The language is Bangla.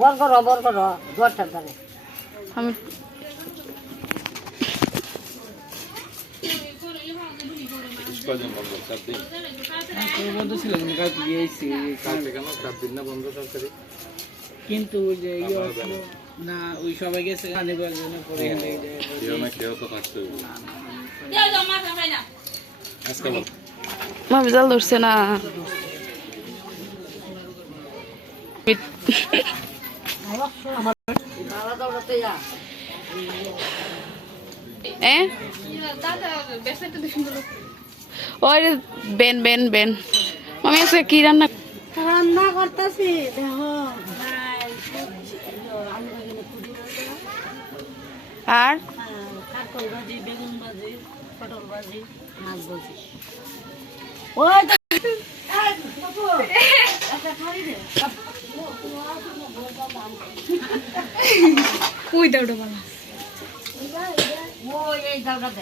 বর করো বর করো ঘরটার ধারে আমি বন্ধ? ছিল কিন্তু কালকে গিয়েছি। কালকে কেন? চার দিন না বন্ধ সরকারি? কিন্তু ওই যে ইয়ে না ওই সবাই গেছে পরে কেউ না কেউ তো থাকতে হবে। আজকে বল। ভাবি জাল ধরছে না। ওই বেন বেন বেন। আমি আজকে কি রান্না? রান্না করতেছি দেখো। আর? আহ, কাঁকরোল ভাজি বেগুন ভাজি পটল ভাজি মাছ ভাজি। ওই তো- এই, বাবু, ওই এই দাওটা দে